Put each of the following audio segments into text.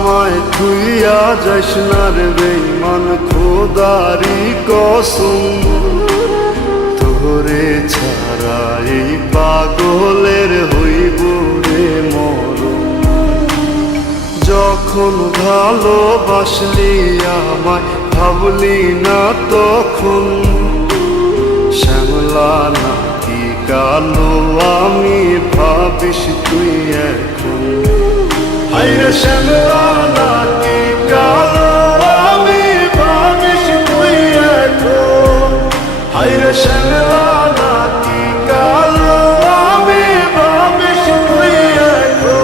আমায় তুইয়া যাস না রে বেঈমান, খোদারি কসম তোরে ছাড়া এই পাগলের হইব রে মরণ। যখন ভালোবাসলি আমায় ভাবলি না তখন, শ্যামলা নাকি কালো আমি ভাবিস তুই এখন। হায়রে শ্যামলা নাকি কালো আমি ভাবিস তুই এখন। হায়রে শ্যামলা নাকি কালো আমি ভাবিস তুই এখন।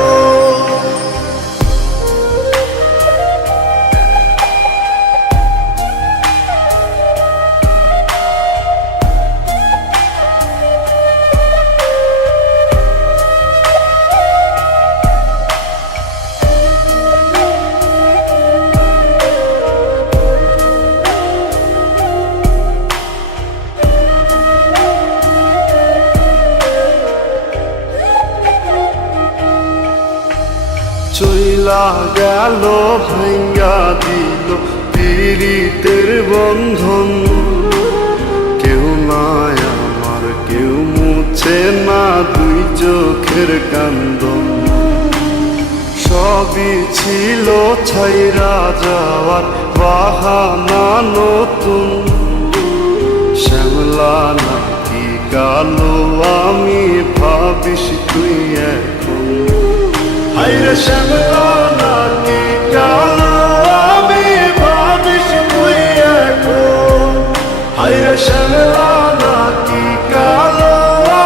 চইলা গেল ভাঙ্গা দিল পীড়িতের বন্ধন, কেউ নাই আমার কেউ মুছে না দুই চোখের কান্দন। সবই ছিল ছাইরা যাওয়ার বাহানা নতুন, শ্যামলা নাকি কালো আমি ভাবিস তুই এখন। হায়রে শ্যামলা নাকি কালো আমি ভাবিস তুই এখন। হায়রে শ্যামলা নাকি কালো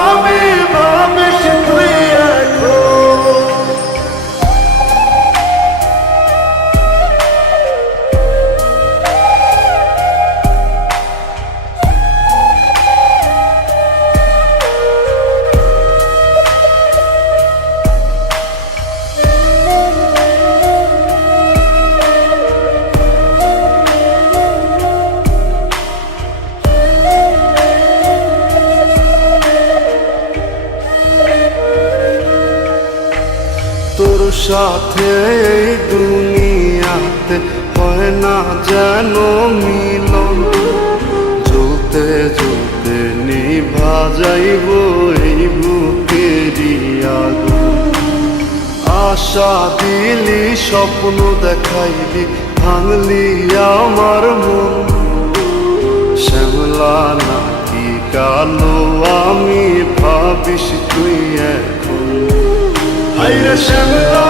আমি ভাবিস তুই এখন। তোর সাথে এই দুনিয়াতে হয় না যেন মিলন, জ্বলতে জ্বলতে নিভা যাইব এই বুকেরই আগুন। আশা দিলি স্বপ্ন দেখাইলি ভাঙলি আমার মন, শ্যামলা নাকি কালো আমি ভাবিস তুই এখন। হায়রে শ্যামলা